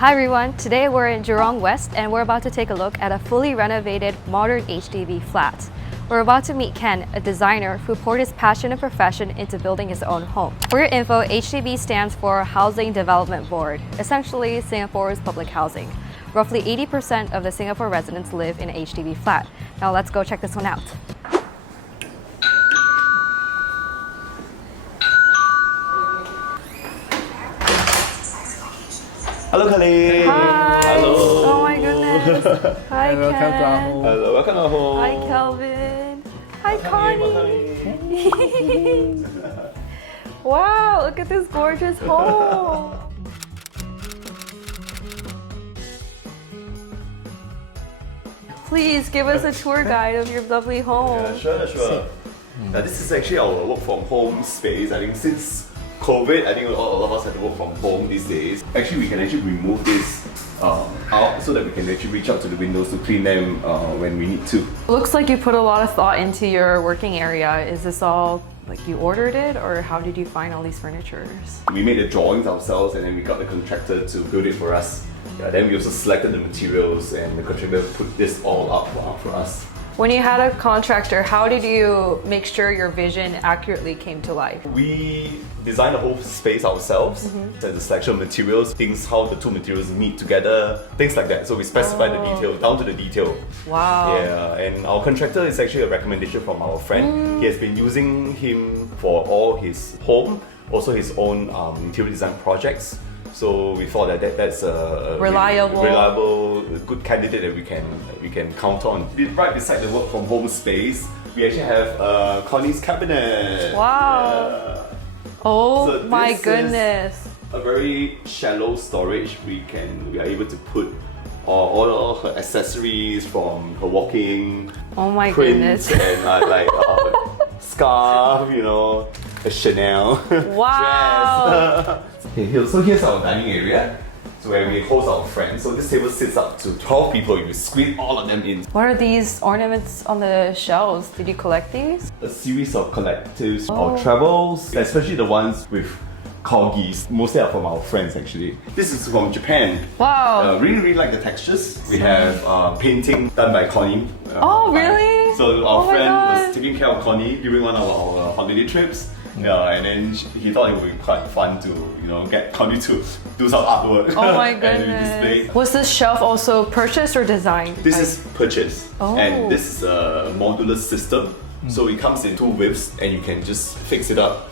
Hi everyone, today we're in Jurong West and we're about to take a look at a fully renovated modern HDB flat. We're about to meet Ken, a designer who poured his passion and profession into building his own home. For your info, HDB stands for Housing Development Board, essentially Singapore's public housing. Roughly 80% of the Singapore residents live in a HDB flat. Now let's go check this one out. Hello, Kalin. Hi. Hello. Oh my goodness. Hi, Welcome to our Ken. home. Hello, welcome to our home. Hi, Kelvin. Hi, Connie. Wow, look at this gorgeous home. Please give us a tour guide of your lovely home. Yeah, sure. Now, this is actually our work from home space. I think since COVID, I think all of us have to work from home these days. Actually, we can actually remove this out so that we can actually reach out to the windows to clean them when we need to. Looks like you put a lot of thought into your working area. Is this all like you ordered it, or how did you find all these furnitures? We made the drawings ourselves and then we got the contractor to build it for us. Yeah, then we also selected the materials and the contractor put this all up for us. When you had a contractor, how did you make sure your vision accurately came to life? We designed the whole space ourselves. The selection of materials, things, how the two materials meet together, things like that. So we specified the detail, down to the detail. Wow. Yeah, and our contractor is actually a recommendation from our friend. He has been using him for all his home, also his own interior design projects. So we thought that that's a reliable, good candidate that we can count on. Right beside the work from home space, we actually have Connie's cabinet. Wow. Yeah. Oh So my this goodness. A very shallow storage. We are able to put all her accessories from her walking, Oh my prints goodness. and scarf, a Chanel Wow. dress. So here's our dining area, so where we host our friends. So this table sits up to 12 people. You squeeze all of them in. What are these ornaments on the shelves? Did you collect these? A series of collectives, our travels, especially the ones with corgis. Mostly are from our friends actually. This is from Japan. Wow. Really like the textures. We have painting done by Connie. Oh, really? So our Oh my friend God. was taking care of Connie during one of our holiday trips. And then he thought it would be quite fun to, get Connie to do some artwork. Oh my and goodness. display. Was this shelf also purchased or designed? This is purchased, Oh. and this is a modular system. So it comes in two widths, and you can just fix it up.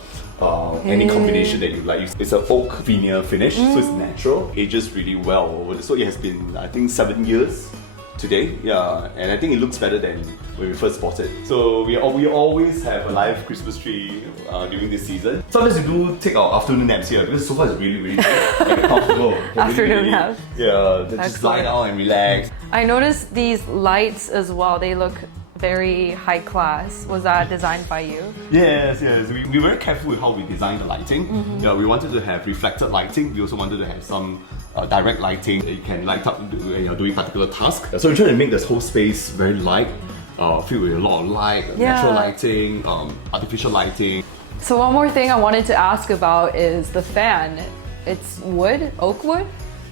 Any combination that you like. It's an oak veneer finish, so it's natural. Ages really well. So it has been, I think, 7 years today. Yeah, and I think it looks better than when we first bought it. So we always have a live Christmas tree during this season. Sometimes we do take our afternoon naps here because the sofa is really good and comfortable. Afternoon naps. Yeah, just lie Excellent. down and relax. I noticed these lights as well. They look very high class. Was that designed by you? Yes. We were very careful with how we designed the lighting. Yeah, we wanted to have reflected lighting. We also wanted to have some direct lighting that you can light up when you're doing particular tasks. So we try to make this whole space very light, filled with a lot of light, natural lighting, artificial lighting. So one more thing I wanted to ask about is the fan. It's wood, oak wood?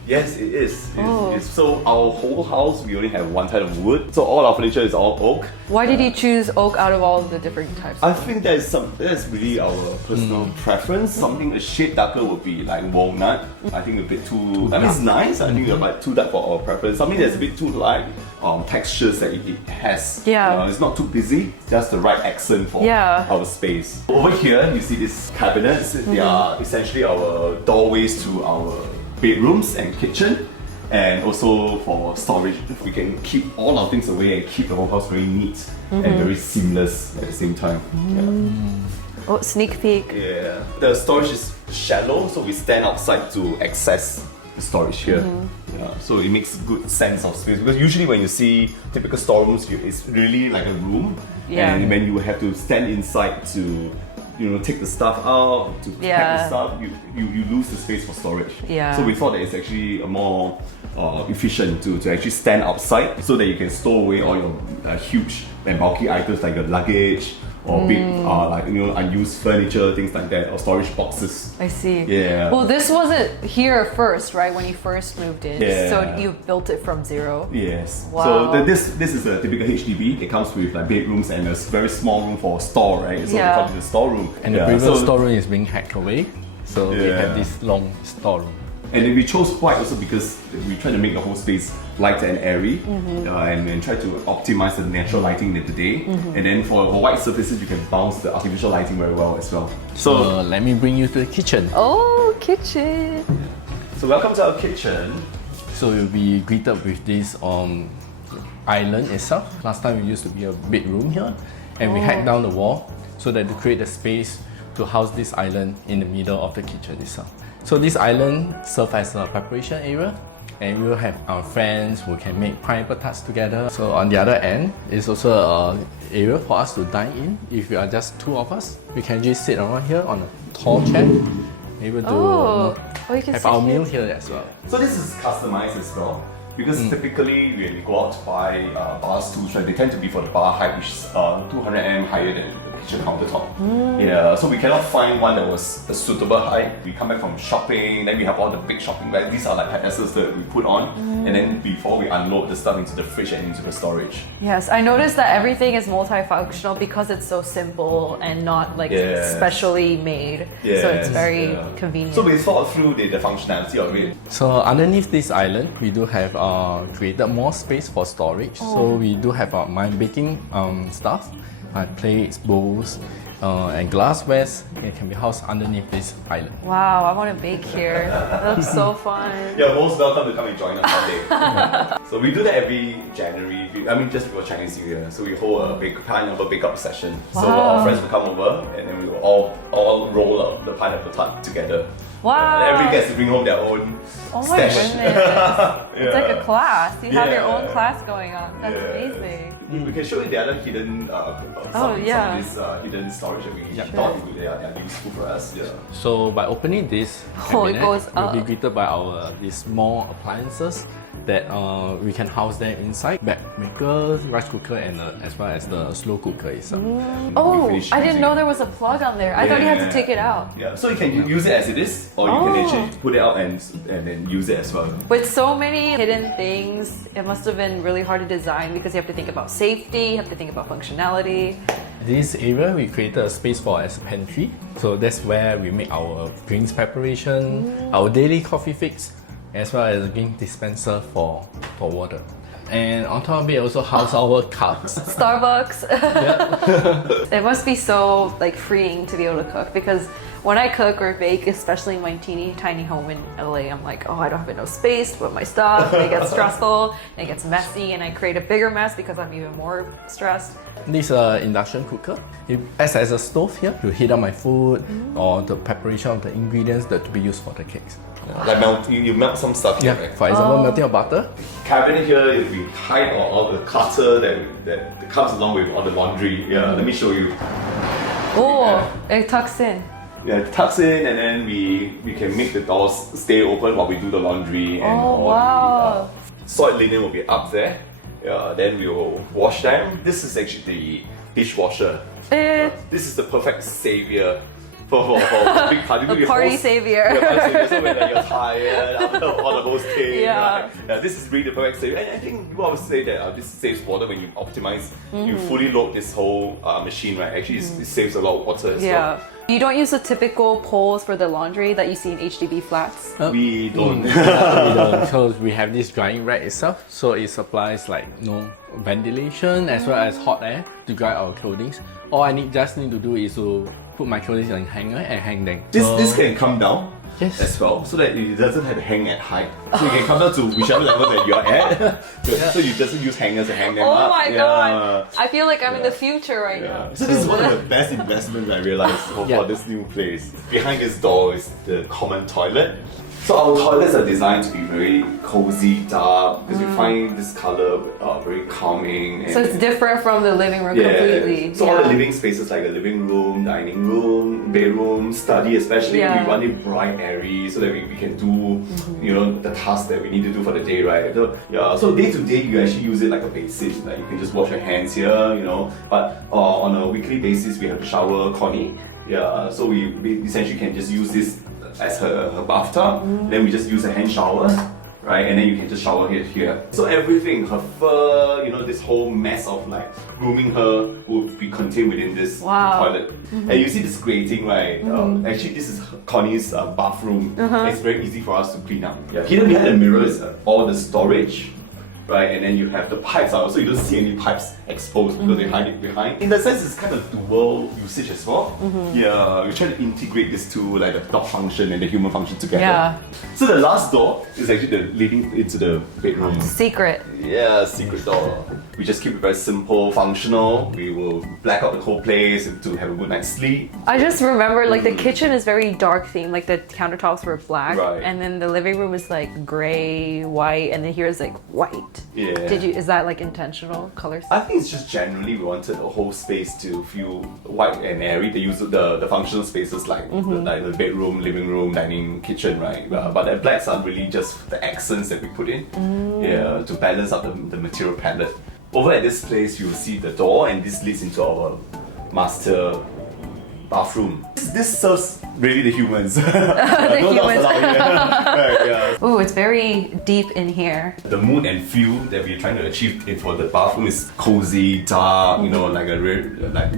Yes, it is. Oh. So our whole house, we only have one type of wood. So all our furniture is all oak. Why did you choose oak out of all of the different types? I think that's really our personal preference. Something a shade darker would be like walnut. I think a bit too. I mean, it's nice. I think it's too dark for our preference. Something that's a bit too light. Textures that it has. Yeah. It's not too busy. Just the right accent for our space. Over here, you see these cabinets. They are essentially our doorways to our bedrooms and kitchen. And also for storage, we can keep all our things away and keep the whole house very neat and very seamless at the same time. Oh, sneak peek. Yeah. The storage is shallow, so we stand outside to access the storage here. Yeah, so it makes good sense of space because usually when you see typical storerooms, it's really like a room. Yeah. And when you have to stand inside to take the stuff out, to pack the stuff, you lose the space for storage. Yeah. So we thought that it's actually a more efficient to actually stand outside so that you can store away all your huge and bulky items like your luggage or big like unused furniture, things like that, or storage boxes. I see. Yeah. Well, this wasn't here first, right? When you first moved in, Yeah. so you built it from zero. Yes. Wow. So this is a typical HDB. It comes with like bedrooms and a very small room for store, right? So we call it the storeroom. And the previous storeroom is being hacked away, so we Yeah. have this long storeroom. And then we chose white also because we try to make the whole space light and airy, and try to optimize the natural lighting in the day. And then for white surfaces, you can bounce the artificial lighting very well as well. So let me bring you to the kitchen. Oh, kitchen. So welcome to our kitchen. So you'll be greeted with this island itself. Last time it used to be a bedroom here, and we hacked down the wall so that to create the space to house this island in the middle of the kitchen itself. So this island serves as a preparation area, and we will have our friends who can make pineapple tarts together. So on the other end is also an area for us to dine in. If we are just two of us, we can just sit around here on a tall chair, able to you can have sit our here meal here as well. So this is customized as well. Because typically when we go out to buy bar stools, right, they tend to be for the bar height, which is 200 mm higher than the kitchen countertop. Yeah, so we cannot find one that was a suitable height. We come back from shopping, then we have all the big shopping bags. These are like pedestals that we put on, and then before we unload the stuff into the fridge and into the storage. Yes, I noticed that everything is multifunctional because it's so simple and not like specially made. So it's very convenient. So we thought through the functionality of it. So underneath this island, we do have created more space for storage. So we do have my baking stuff, plates, bowls, and glasswares. It can be housed underneath this island. Wow, I want to bake here. That looks so fun. You're most welcome to come and join us one day. So we do that every January. Just before Chinese New Year. So we hold a pineapple bake-up session. So our friends will come over, and then we will all roll up the pineapple tart together. Wow. And every guest will bring home their own Oh my stash. goodness. It's like a class. You have your Yeah. own class going on. That's amazing. We can show you the other hidden, some of these hidden storage that we thought they are useful for us. Yeah. So by opening this Oh, it cabinet, goes we'll be up. greeted by our these small appliances that we can house them inside. Bag maker, rice cooker, and as well as the slow cooker itself. Oh, finish I didn't using know it. there was a plug on there. I thought you had to take it out. Yeah, so you can use it as it is, or you can actually put it out and then use it as well. With so many hidden things, it must have been really hard to design because you have to think about safety, you have to think about functionality. This area we created a space for as a pantry. So that's where we make our drinks preparation, our daily coffee fix, as well as a drink dispenser for water. And on top of it also house our cups. Starbucks. It must be so like freeing to be able to cook because when I cook or bake, especially in my teeny tiny home in LA, I'm like, oh, I don't have enough space to put my stuff. And it gets stressful, and it gets messy, and I create a bigger mess because I'm even more stressed. This induction cooker. It acts as a stove here to heat up my food or the preparation of the ingredients that to be used for the cakes. Like you melt some stuff here, right? For example, melting of butter. Cabinet here, we hide all the clutter that comes along with all the laundry. Yeah, let me show you. Oh, it tucks in. Yeah, it tucks in, and then we can make the doors stay open while we do the laundry, and all wow. the soiled linen will be up there. Then we will wash them. This is actually the dishwasher. This is the perfect savior for a big party. A party savior. Yeah, party savior. So when you're tired after all the hosting, Yeah. right? This is really the perfect savior. And I think people always say that this saves water when you optimize. You fully load this whole machine, right? Actually, it saves a lot of water as well. You don't use the typical poles for the laundry that you see in HDB flats? We don't. We don't. So we have this drying rack itself. So it supplies like ventilation as well as hot air to dry our clothing. All I just need to do is to put my clothing on hanger and hang them. This can come down Yes. as well, so that it doesn't have to hang at height. So you can come down to whichever level that you're at. So you just use hangers to hang them up. Oh my god! I feel like I'm in the future right now. So this is one of the best investments I realized for this new place. Behind this door is the common toilet. So our toilets are designed to be very cozy, dark, because we find this color very calming. And So it's different from the living room completely. So all the living spaces like the living room, dining room, bedroom, study especially, we want it bright, airy, so that we can do, you know, the tasks that we need to do for the day, right? So day to day, you actually use it like a basic. Like you can just wash your hands here, you know. But on a weekly basis, we have to shower Connie. Yeah, so we essentially can just use this as her bathtub. Then we just use a hand shower, right? And then you can just shower here. So everything, her fur, you know, this whole mess of like grooming her would be contained within this toilet. And you see this grating, right? Actually, this is Connie's bathroom. It's very easy for us to clean up. Hidden behind the mirror is all the storage. Right, and then you have the pipes out, so you don't see any pipes exposed because they hide it behind. In that sense, it's kind of dual usage as well. Yeah, we try to integrate these two, like the dog function and the human function together. Yeah. So the last door is actually the leading into the bedroom. Secret. Yeah, secret door. We just keep it very simple, functional. We will black out the whole place to have a good night's sleep. I just remember like the kitchen is very dark themed, like the countertops were black, Right. and then the living room is like gray, white, and then here is like white. Yeah. Is that like intentional colors? I think it's just generally we wanted the whole space to feel white and airy. They use the functional spaces like the bedroom, living room, dining, kitchen, right? But the blacks are really just the accents that we put in, to balance out the material palette. Over at this place, you'll see the door, and this leads into our master bathroom. This serves really the humans. The humans. Right, Oh, it's very deep in here. The mood and feel that we're trying to achieve for the bathroom is cozy, dark, you know, like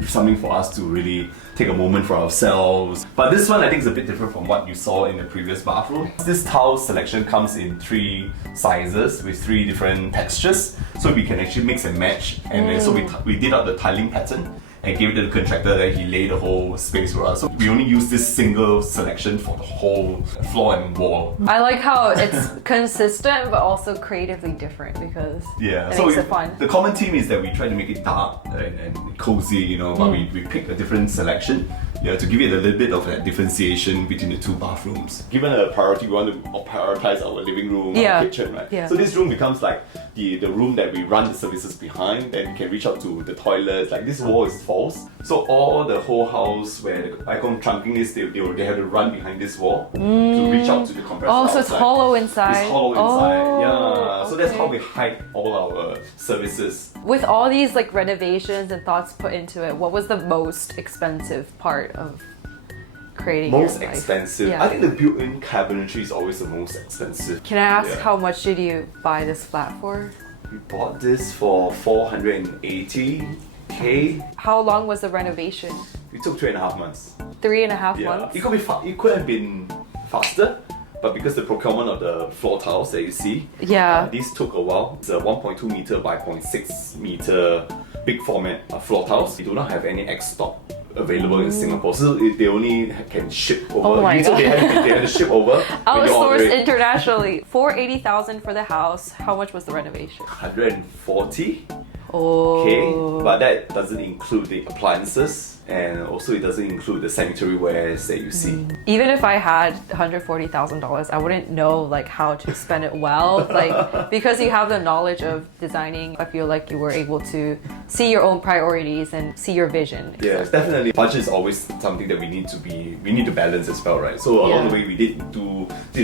something for us to really take a moment for ourselves. But this one I think is a bit different from what you saw in the previous bathroom. This tile selection comes in 3 sizes with 3 different textures, so we can actually mix and match. And then so we did out the tiling pattern and gave it to the contractor that he laid the whole space for us. So we only use this single selection for the whole floor and wall. I like how it's consistent but also creatively different because it makes it fun. The common theme is that we try to make it dark and cozy, you know, but we pick a different selection to give it a little bit of that differentiation between the 2 bathrooms. Given a priority, we want to prioritize our living room, our kitchen, right? Yeah. So this room becomes like the room that we run the services behind, and we can reach out to the toilets. Like this wall is false, so all the whole house where the icon trunking is, they have to run behind this wall to reach out to the compressor. Oh, so it's hollow inside. It's hollow inside. Yeah. So that's how we hide all our services. With all these like renovations and thoughts put into it, what was the most expensive part of creating Most your life? expensive? Yeah. I think the built-in cabinetry is always the most expensive. Can I ask how much did you buy this flat for? We bought this for 480k. How long was the renovation? It took 3.5 months. 3.5 months? It could have been faster, but because the procurement of the floor tiles that you see, these took a while. It's a 1.2 meter by 0.6 meter big format floor tiles. We do not have any X stock available in Singapore, so they only can ship over. Oh my so God. they had to ship over. Outsourced internationally. 480,000 for the house. How much was the renovation? 140. Oh. Okay, but that doesn't include the appliances, and also it doesn't include the sanitary wares that you see. Even if I had $140,000, I wouldn't know like how to spend it well. Like because you have the knowledge of designing, I feel like you were able to see your own priorities and see your vision. Yeah, definitely. Budget is always something that we need to balance as well, right? So along the way, we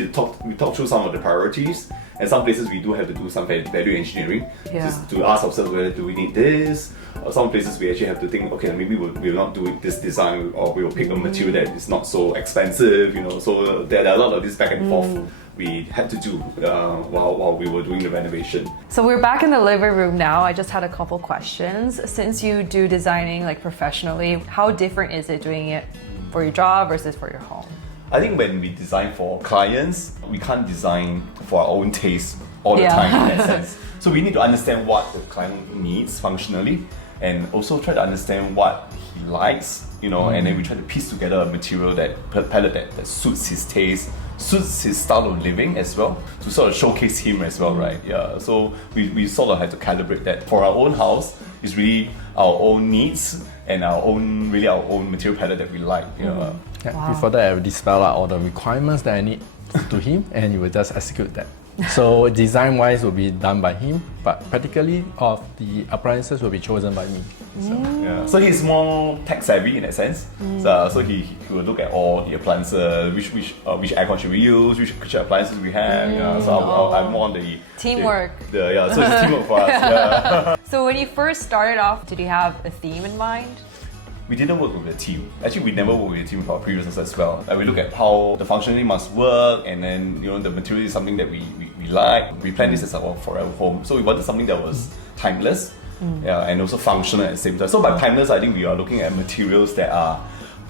talked through some of the priorities, and some places we do have to do some value engineering just to ask ourselves whether do we need this. Or some places we actually have to think, okay, maybe we'll not do this design, or we will pick a material that is not so expensive, you know. So there are a lot of this back and forth we had to do while we were doing the renovation. So we're back in the living room now. I just had a couple questions. Since you do designing like professionally, how different is it doing it for your job versus for your home? I think when we design for clients, we can't design for our own taste all the time in that sense. So we need to understand what the client needs functionally, and also try to understand what he likes, you know, and then we try to piece together a material palette that suits his taste, suits his style of living as well, to sort of showcase him as well, right? Yeah, so we sort of have to calibrate that. For our own house, it's really our own needs and our own material palette that we like. Before that, I already spelled out all the requirements that I need to him, and he will just execute that. So design-wise will be done by him, but practically of the appliances will be chosen by me. So he's more tech savvy in that sense. So he will look at all the appliances, which aircon should we use, which appliances we have. So I'm more on the Teamwork. So it's teamwork for us. Yeah. So when you first started off, did you have a theme in mind? We didn't work with a team. Actually, we never worked with a team with our previous as well. We look at how the functioning must work, and then the material is something that we like. We planned this as our forever home. So we wanted something that was timeless, and also functional at the same time. So by timeless, I think we are looking at materials that are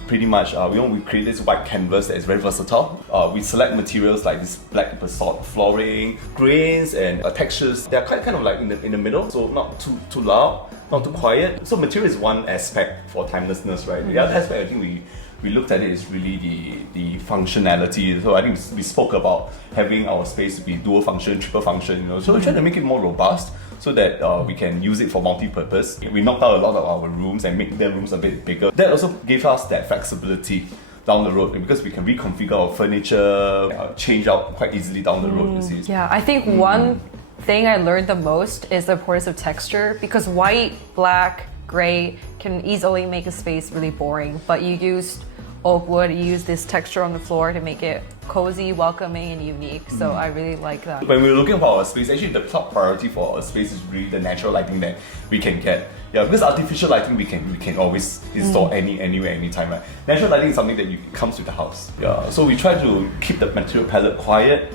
pretty much, we create this white canvas that is very versatile. We select materials like this black basalt flooring, grains and textures. They are kind of like in the middle, so not too loud, not too quiet. So material is one aspect for timelessness, right? The other aspect I think we looked at it is really the functionality. So I think we spoke about having our space to be dual function, triple function. So we're trying to make it more robust, so that we can use it for multi-purpose. We knocked out a lot of our rooms and make the rooms a bit bigger. That also gave us that flexibility down the road, because we can reconfigure our furniture, change out quite easily down the road, you see. Yeah, I think one thing I learned the most is the importance of texture, because white, black, gray can easily make a space really boring, but you used oak wood, you use this texture on the floor to make it cozy, welcoming, and unique. So I really like that. When we were looking for our space, actually the top priority for our space is really the natural lighting that we can get. Yeah, because artificial lighting we can always install anywhere, anytime. Right? Natural lighting is something that comes with the house. Yeah, so we try to keep the material palette quiet.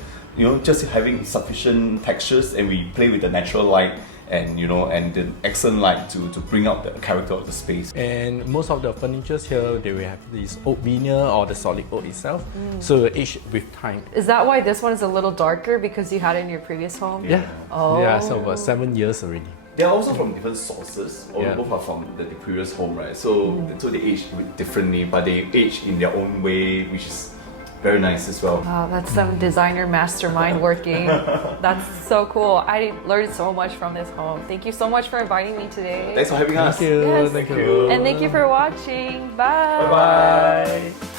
Just having sufficient textures, and we play with the natural light and the accent light to bring out the character of the space. And most of the furnitures here, they will have this oak veneer or the solid oak itself, so it age with time. Is that why this one is a little darker, because you had it in your previous home? Yeah. Oh. Yeah, so about 7 years already. They're also from different sources, or both are from the previous home, right? So they age differently, but they age in their own way, which is very nice as well. Wow, that's some designer mastermind working. That's so cool. I learned so much from this home. Thank you so much for inviting me today. Thanks for having us. Thank you. Yes. Thank you. And thank you for watching. Bye. Bye-bye.